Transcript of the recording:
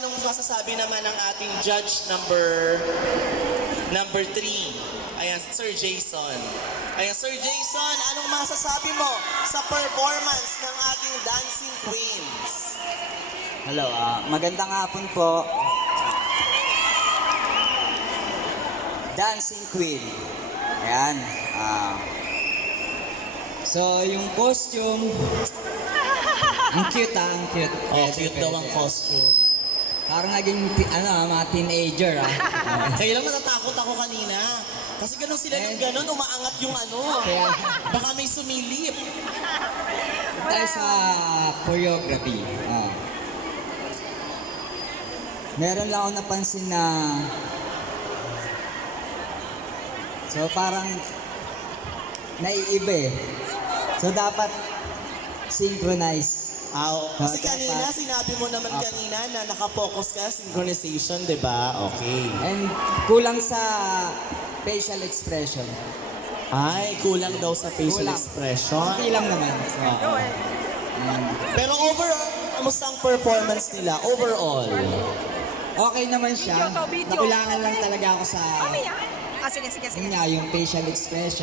anong masasabi naman ng ating judge number 3? Ayan, Sir Jason. Ayan, Sir Jason, anong masasabi mo sa performance ng ating dancing queens? Hello, magandang hapon po. Dancing Queen. Ayan. So, yung costume, ang cute ang cute. Oh, cute daw ang costume. Parang naging, mga teenager Kaya lang natatakot ako kanina. Kasi ganun sila ng ganun, umaangat yung Kaya, baka may sumilip. tayo sa choreography. Meron lang ako napansin na so parang naiiba eh. So dapat synchronize. Kasi kanina, sinabi mo naman kanina na nakafocus ka, synchronization, di ba? Okay. And kulang sa facial expression. Ay, kulang daw sa facial Kulang. expression. Konti lang naman. So, Pero overall, kamusta ang performance nila? Overall? okay naman siya. Video to, video. Nakulangan lang talaga ako sa Sige. yun nga, yung facial expression.